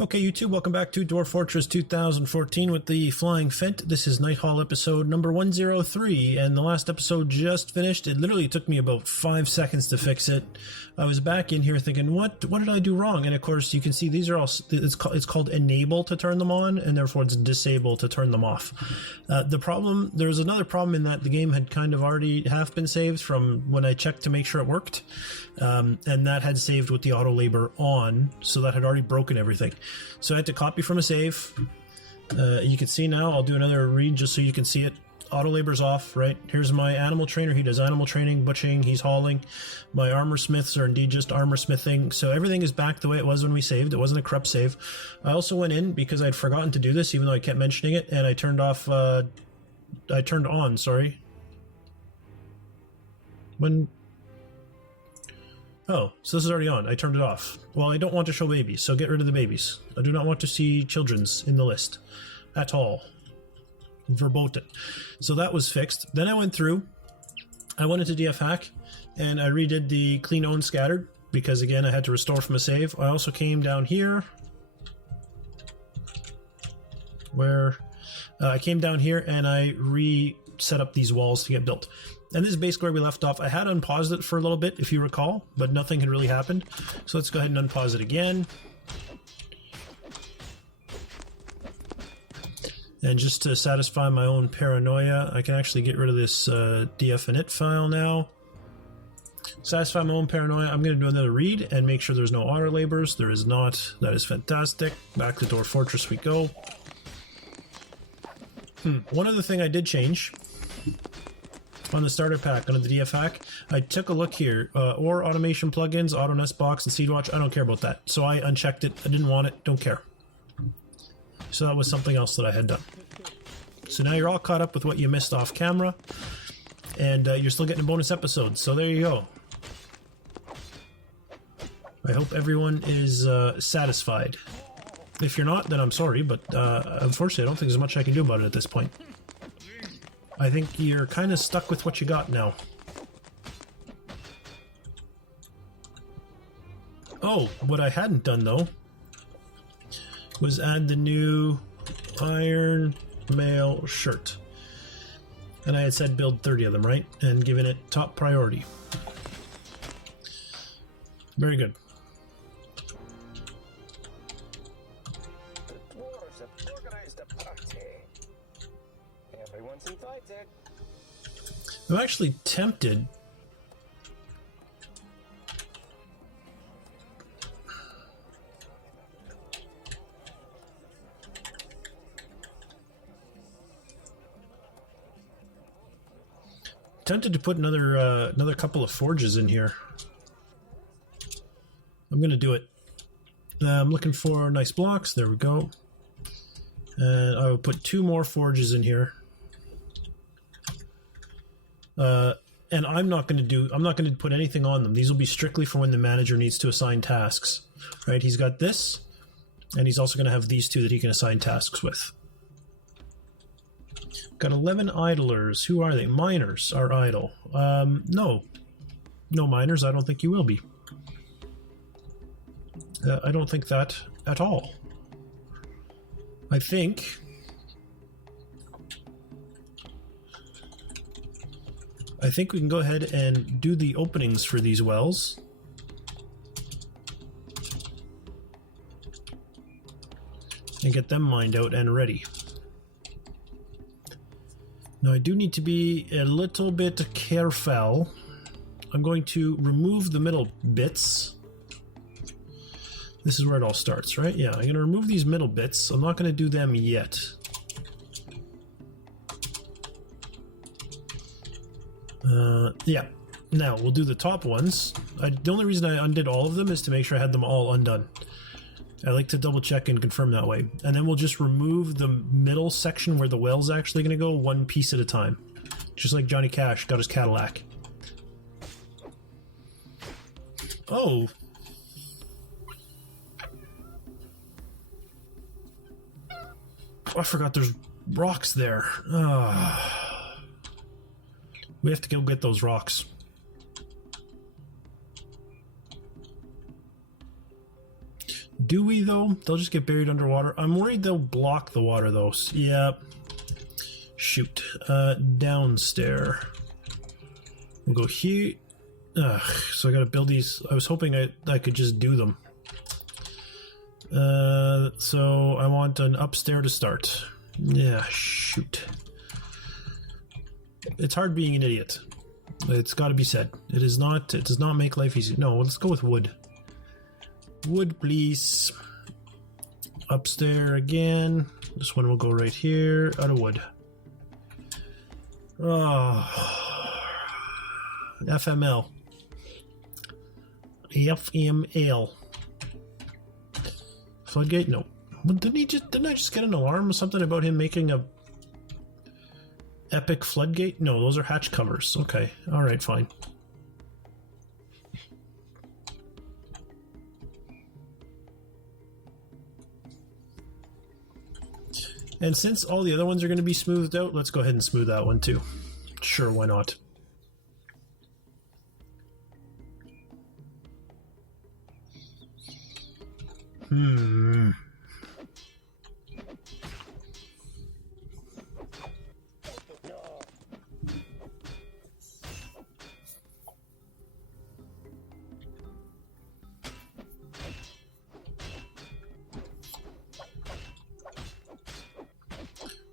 Okay, YouTube, welcome back to Dwarf Fortress 2014 with the Flying Phent. This is Nighthall episode number 103, and the last episode just finished. It literally took me about 5 seconds to fix it. I was back in here thinking, what did I do wrong? And of course, you can see these are all, it's called enable to turn them on, and therefore it's disable to turn them off. There was another problem in that the game had kind of already half been saved from when I checked to make sure it worked, and that had saved with the auto labor on, so that had already broken everything. So I had to copy from a save. You can see now, I'll do another read just so you can see it. Auto labor's off, right? Here's my animal trainer. He does animal training, butching, he's hauling. My armor smiths are indeed just armor smithing. So everything is back the way it was when we saved. It wasn't a corrupt save. I also went in, because I'd forgotten to do this, even though I kept mentioning it, and I turned on, Oh, so this is already on. I turned it off. Well, I don't want to show babies, so get rid of the babies. I do not want to see children's in the list. At all. Verboten. So that was fixed. Then I went through, I went into DF hack, and I redid the clean own scattered, because again, I had to restore from a save. I also came down here, where I came down here and I reset up these walls to get built. And this is basically where we left off. I had unpaused it for a little bit, if you recall, but nothing had really happened. So let's go ahead and unpause it again. And just to satisfy my own paranoia, I can actually get rid of this df init file now. Satisfy my own paranoia, I'm going to do another read and make sure there's no auto labors. There is not. That is fantastic. Back to Dwarf Fortress we go. One other thing I did change on the starter pack, under the DF hack, I took a look here. Or automation plugins, auto nest box, and seed watch. I don't care about that. So I unchecked it. I didn't want it. Don't care. So that was something else that I had done. So now you're all caught up with what you missed off camera, and you're still getting a bonus episode. So there you go. I hope everyone is satisfied. If you're not, then I'm sorry, but unfortunately I don't think there's much I can do about it at this point. I think you're kind of stuck with what you got now. Oh, what I hadn't done though was add the new iron mail shirt. And I had said build 30 of them, right? And given it top priority. Very good. The dwarves have organized a party. Everyone's invited. I'm actually tempted . Tempted to put another couple of forges in here. I'm gonna do it. I'm looking for nice blocks. There we go. And I will put 2 more forges in here. And I'm not going to put anything on them. These will be strictly for when the manager needs to assign tasks. Right? He's got this, and he's also going to have these 2 that he can assign tasks with. Got 11 idlers. Who are they? Miners are idle. No. No miners. I don't think you will be. I don't think that at all. I think we can go ahead and do the openings for these wells. And get them mined out and ready. Now I do need to be a little bit careful. I'm going to remove the middle bits. This is where it all starts, right? Yeah, I'm going to remove these middle bits. I'm not going to do them yet. Yeah. Now, we'll do the top ones. The only reason I undid all of them is to make sure I had them all undone. I like to double check and confirm that way. And then we'll just remove the middle section where the well's actually going to go, one piece at a time. Just like Johnny Cash got his Cadillac. Oh! I forgot there's rocks there. We have to go get those rocks. Do we, though? They'll just get buried underwater. I'm worried they'll block the water, though. Yep. Shoot. Downstairs. We'll go here. Ugh, so I gotta build these. I was hoping I could just do them. So I want an upstairs to start. Yeah, shoot. It's hard being an idiot. It's got to be said. It is not. It does not make life easy. No, let's go with wood. Wood, please. Upstairs again. This one will go right here. Out of wood. Oh. FML. FML. Floodgate? No. Didn't I just get an alarm or something about him making a epic floodgate? No, those are hatch covers. Okay. Alright, fine. And since all the other ones are going to be smoothed out, let's go ahead and smooth that one too. Sure, why not?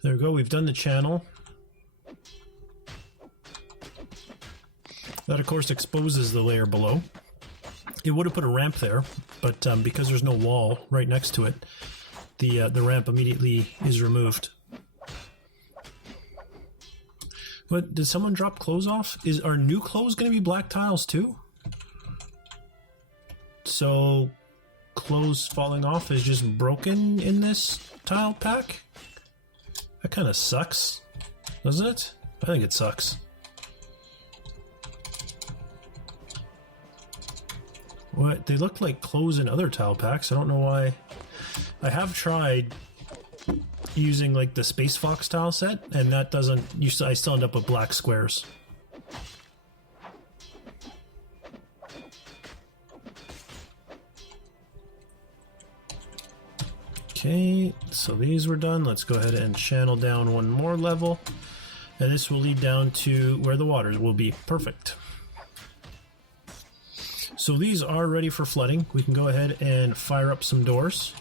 There we go, we've done the channel. That of course exposes the layer below. It would have put a ramp there, but because there's no wall right next to it, the ramp immediately is removed. But did someone drop clothes off? Are new clothes going to be black tiles too? So clothes falling off is just broken in this tile pack? That kind of sucks, doesn't it? I think it sucks. What? They look like clothes in other tile packs. I don't know why. I have tried using like the Space Fox tile set, and that doesn't. I still end up with black squares. Okay, so these were done. Let's go ahead and channel down one more level, and this will lead down to where the water will be. Perfect. So these are ready for flooding. We can go ahead and fire up some doors.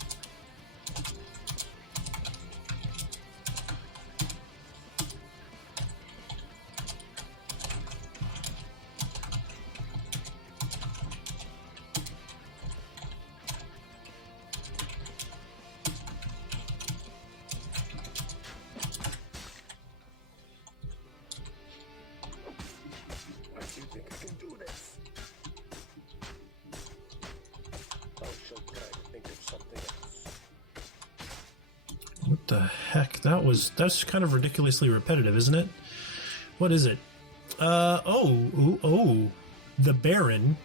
What the heck? That's kind of ridiculously repetitive, isn't it? What is it? Oh, the Baron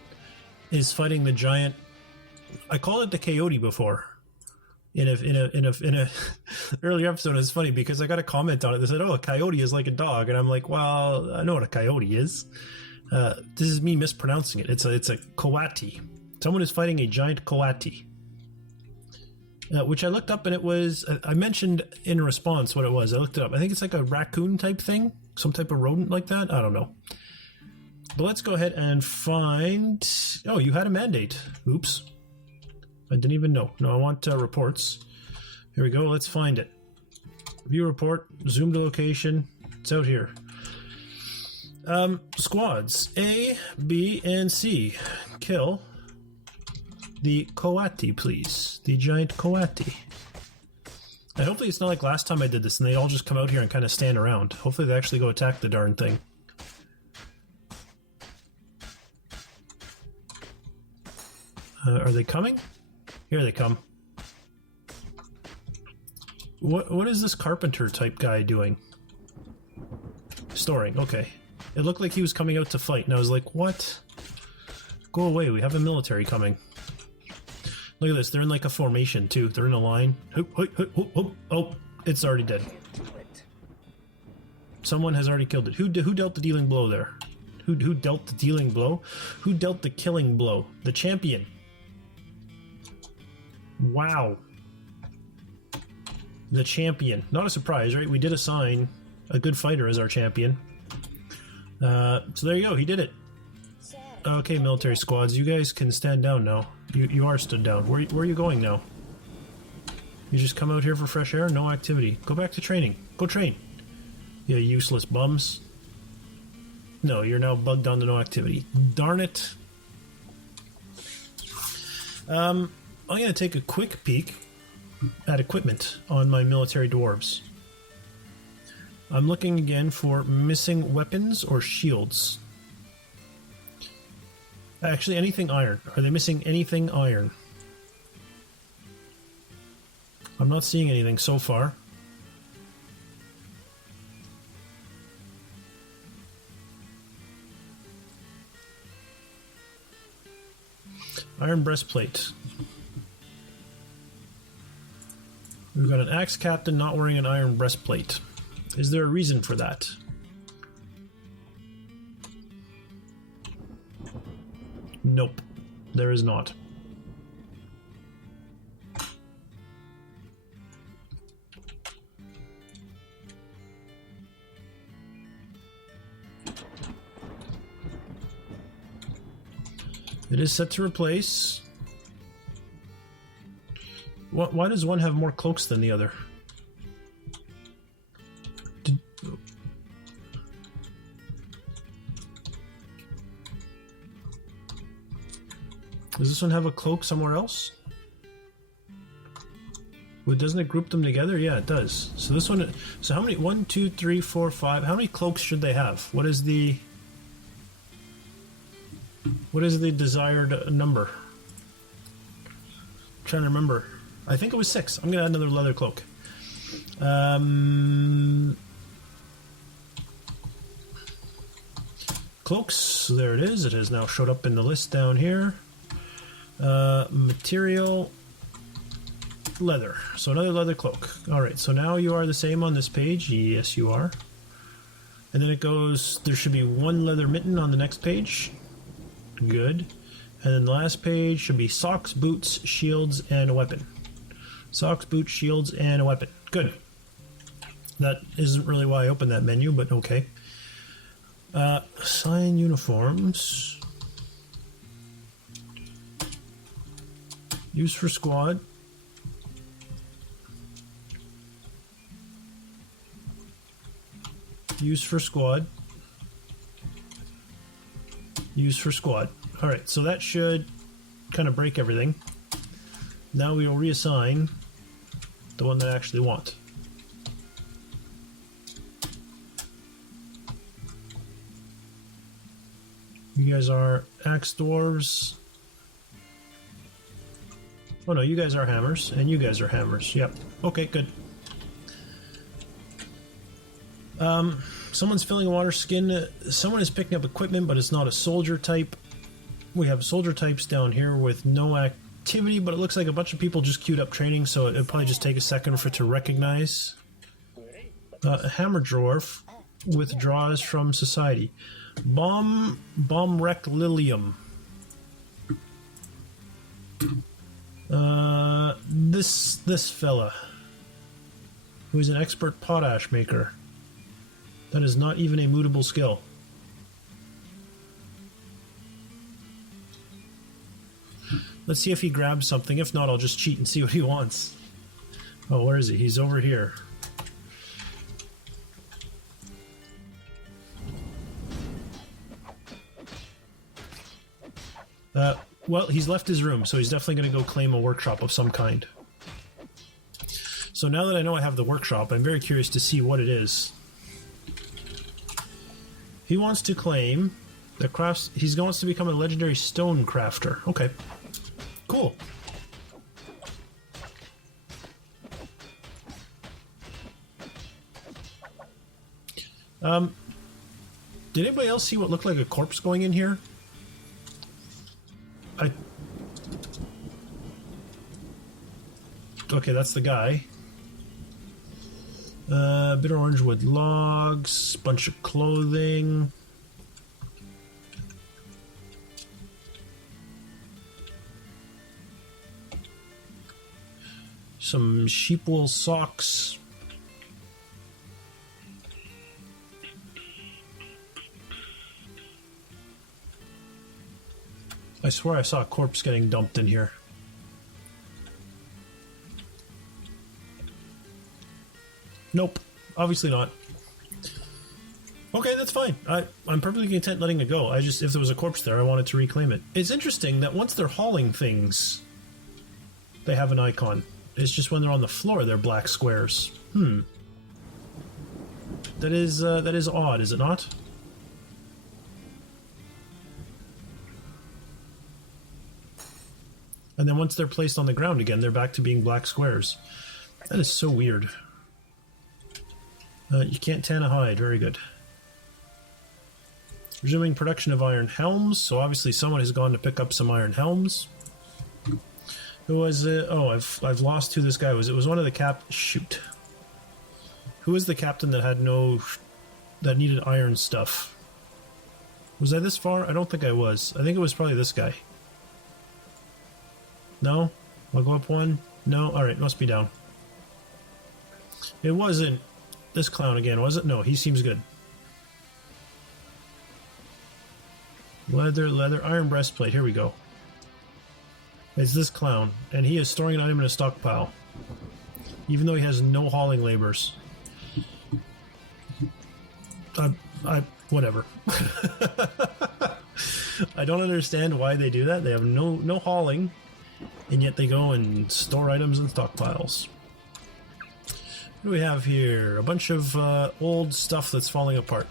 is fighting the giant. I called it the coyote before. In a earlier episode, it's funny because I got a comment on it that said, "Oh, a coyote is like a dog," and I'm like, "Well, I know what a coyote is." This is me mispronouncing it. It's a coati. Someone is fighting a giant coati. Which I looked up, and it was, I mentioned in response what it was. I looked it up. I think it's like a raccoon type thing, some type of rodent like that. I don't know. But let's go ahead and find. Oh, you had a mandate. Oops. I didn't even know. No, I want reports. Here we go. Let's find it. View report. Zoom to location. It's out here. Squads A, B, and C. Kill the coati, please. The giant coati. And hopefully it's not like last time I did this and they all just come out here and kind of stand around. Hopefully they actually go attack the darn thing. Are they coming? Here they come. What is this carpenter type guy doing? Storing, okay. It looked like he was coming out to fight, and I was like, what? Go away, we have a military coming. Look at this, they're in like a formation too. They're in a line. Oh, it's already dead. Someone has already killed it. Who dealt the dealing blow there? Who dealt the dealing blow? Who dealt the killing blow? The champion. Wow. The champion. Not a surprise, right? We did assign a good fighter as our champion. So there you go, he did it. Okay, military squads, you guys can stand down now. You are stood down. Where are you going now? You just come out here for fresh air? No activity. Go back to training. Go train. You useless bums. No, you're now bugged onto no activity. Darn it. I'm going to take a quick peek at equipment on my military dwarves. I'm looking again for missing weapons or shields. Actually, anything iron. Are they missing anything iron? I'm not seeing anything so far. Iron breastplate. We've got an axe captain not wearing an iron breastplate. Is there a reason for that? Nope, there is not. It is set to replace. Why does one have more cloaks than the other? Does this one have a cloak somewhere else? Well, doesn't it group them together? Yeah, it does. So this one... So how many... 1, 2, 3, 4, 5... How many cloaks should they have? What is the desired number? I'm trying to remember. I think it was 6. I'm going to add another leather cloak. Cloaks. There it is. It has now showed up in the list down here. Material, leather. So another leather cloak. Alright, so now you are the same on this page. Yes, you are. And then it goes, there should be one leather mitten on the next page. Good. And then the last page should be socks, boots, shields, and a weapon. Socks, boots, shields, and a weapon. Good. That isn't really why I opened that menu, but okay. Assign uniforms. Use for squad. Use for squad. Use for squad. Alright, so that should kind of break everything. Now we will reassign the one that I actually want. You guys are axe dwarves. Oh no, you guys are hammers, and you guys are hammers. Yep. Okay, good. Someone's filling a water skin. Someone is picking up equipment, but it's not a soldier type. We have soldier types down here with no activity, but it looks like a bunch of people just queued up training, so it'll probably just take a second for it to recognize. A hammer dwarf withdraws from society. Bomb wreck Lilium. This fella, who is an expert potash maker. That is not even a mutable skill. Let's see if he grabs something. If not, I'll just cheat and see what he wants. Oh, where is he? He's over here. Well, he's left his room, so he's definitely going to go claim a workshop of some kind. So now that I know I have the workshop, I'm very curious to see what it is. He wants to claim the crafts. He wants to become a legendary stone crafter. Okay, cool. Did anybody else see what looked like a corpse going in here? Okay, that's the guy. Bitter orange wood logs, bunch of clothing. some sheep wool socks. I swear I saw a corpse getting dumped in here. Nope, obviously not. Okay, that's fine. I'm perfectly content letting it go. If there was a corpse there, I wanted to reclaim it. It's interesting that once they're hauling things, they have an icon. It's just when they're on the floor, they're black squares. That is odd, is it not? And then once they're placed on the ground again, they're back to being black squares. That is so weird. You can't tan a hide. Very good. Resuming production of iron helms. So obviously someone has gone to pick up some iron helms. Who was it? Oh, I've lost who this guy was. It was one of the shoot. Who was the captain that had that needed iron stuff? Was I this far? I don't think I was. I think it was probably this guy. No? I'll go up one. No? Alright, must be down. It wasn't this clown again, was it? No, he seems good. Leather, iron breastplate. Here we go. It's this clown, and he is storing an item in a stockpile. Even though he has no hauling labors. Whatever. I don't understand why they do that. They have no hauling, and yet they go and store items in stockpiles. What do we have here? A bunch of old stuff that's falling apart.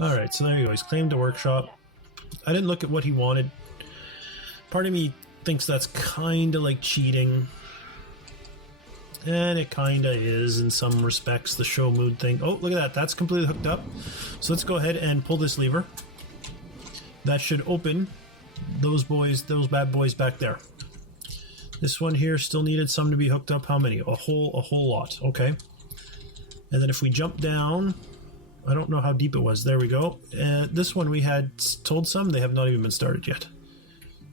Alright, so there you go. He's claimed a workshop. I didn't look at what he wanted. Part of me thinks that's kind of like cheating. And it kind of is in some respects, the show mood thing. Oh, look at that. That's completely hooked up. So let's go ahead and pull this lever. That should open those bad boys back there. This one here still needed some to be hooked up. How many? A whole lot. Okay. And then if we jump down, I don't know how deep it was. There we go. This one we had told some. They have not even been started yet.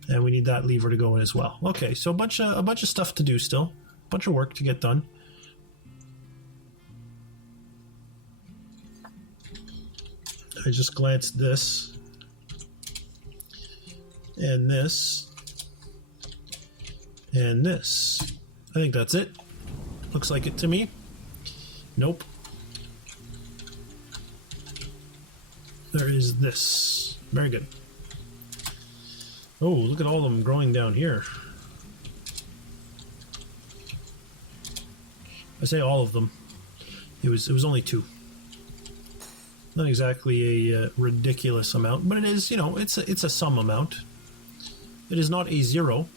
And we need that lever to go in as well. Okay, so a bunch of stuff to do still. A bunch of work to get done. I just glanced this. And this. And this. I think that's it. Looks like it to me. Nope. There is this. Very good. Oh, look at all of them growing down here. I say all of them. It was only 2. Not exactly a ridiculous amount, but it is, you know, it's a some amount. It is not a 0.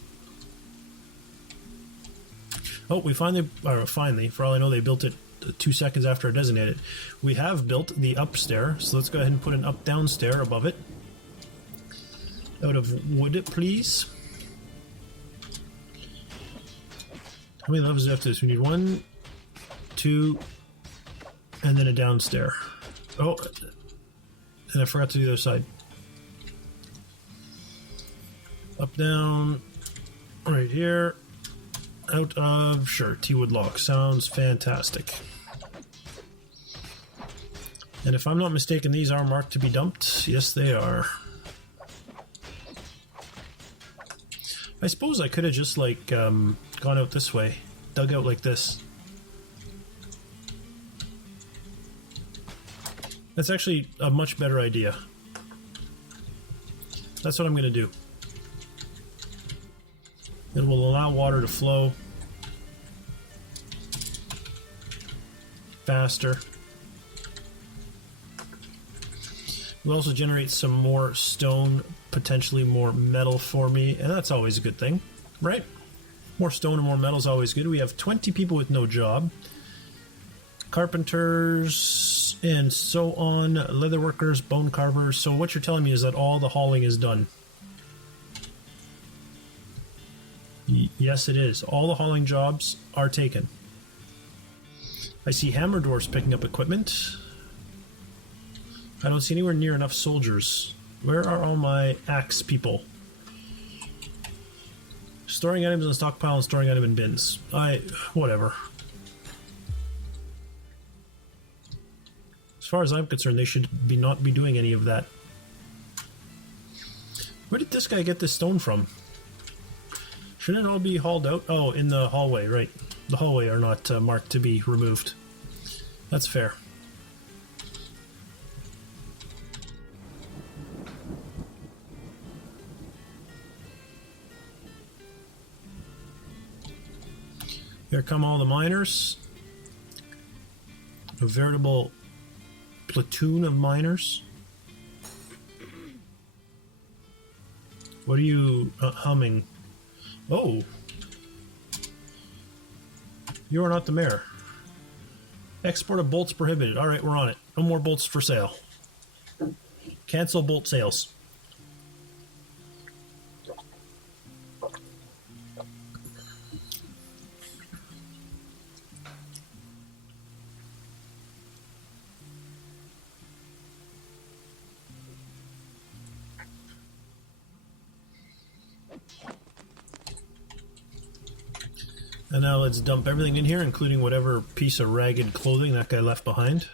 Oh, we finally, for all I know, they built it 2 seconds after I designated it. We have built the upstair, so let's go ahead and put an up-down stair above it. Out of wood, please. How many levels do we have to this? We need 1, 2, and then a down stair. Oh, and I forgot to do the other side. Up, down, right here. Out of, sure, T-wood log. Sounds fantastic. And if I'm not mistaken, these are marked to be dumped. Yes, they are. I suppose I could have just, like, gone out this way. Dug out like this. That's actually a much better idea. That's what I'm going to do. It will allow water to flow faster. We'll also generate some more stone, potentially more metal for me, and that's always a good thing, right? More stone and more metal is always good. We have 20 people with no job. Carpenters and so on, leather workers, bone carvers. So what you're telling me is that all the hauling is done. Yes, it is. All the hauling jobs are taken. I see hammer dwarfs picking up equipment. I don't see anywhere near enough soldiers. Where are all my axe people? Storing items in a stockpile and storing item in bins. Whatever. As far as I'm concerned, they should not be doing any of that. Where did this guy get this stone from? Shouldn't it all be hauled out? Oh, in the hallway, right. The hallway are not marked to be removed. That's fair. Here come all the miners. A veritable platoon of miners. What are you humming? Oh. You are not the mayor. Export of bolts prohibited. Alright, we're on it. No more bolts for sale. Cancel bolt sales. And now let's dump everything in here, including whatever piece of ragged clothing that guy left behind.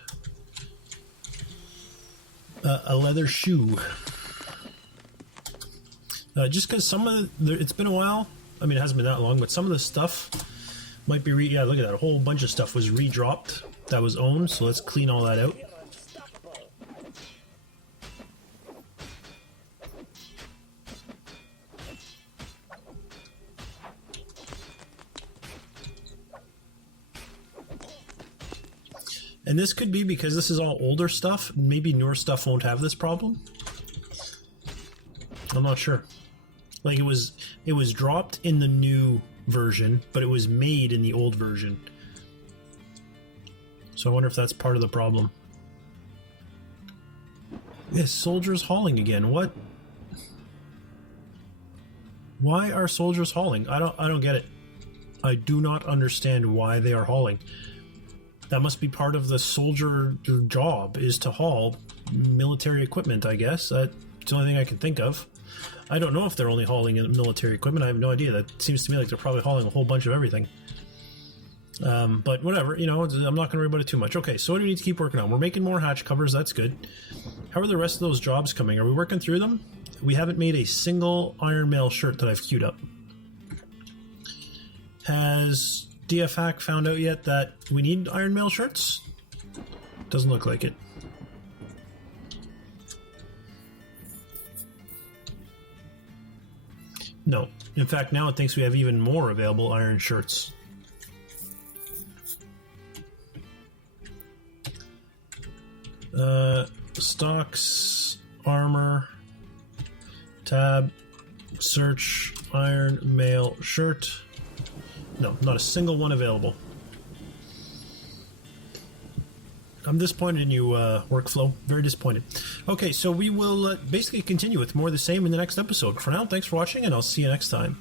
A leather shoe. Just because some of it's been a while. I mean, it hasn't been that long, but some of the stuff might be yeah, look at that. A whole bunch of stuff was redropped that was owned, so let's clean all that out. And this could be because this is all older stuff. Maybe newer stuff won't have this problem. I'm not sure. Like it was dropped in the new version, but it was made in the old version. So I wonder if that's part of the problem. Yes, soldiers hauling again. What? Why are soldiers hauling? I don't get it. I do not understand why they are hauling. That must be part of the soldier job, is to haul military equipment, I guess. That's the only thing I can think of. I don't know if they're only hauling military equipment. I have no idea. That seems to me like they're probably hauling a whole bunch of everything. But whatever, you know, I'm not going to worry about it too much. Okay, so what do we need to keep working on? We're making more hatch covers. That's good. How are the rest of those jobs coming? Are we working through them? We haven't made a single iron mail shirt that I've queued up. Has DF Hack found out yet that we need iron mail shirts? Doesn't look like it. No. In fact, now it thinks we have even more available iron shirts. Stocks, armor, tab, search, iron mail shirt. No, not a single one available. I'm disappointed in you, workflow. Very disappointed. Okay, so we will basically continue with more of the same in the next episode. For now, thanks for watching, and I'll see you next time.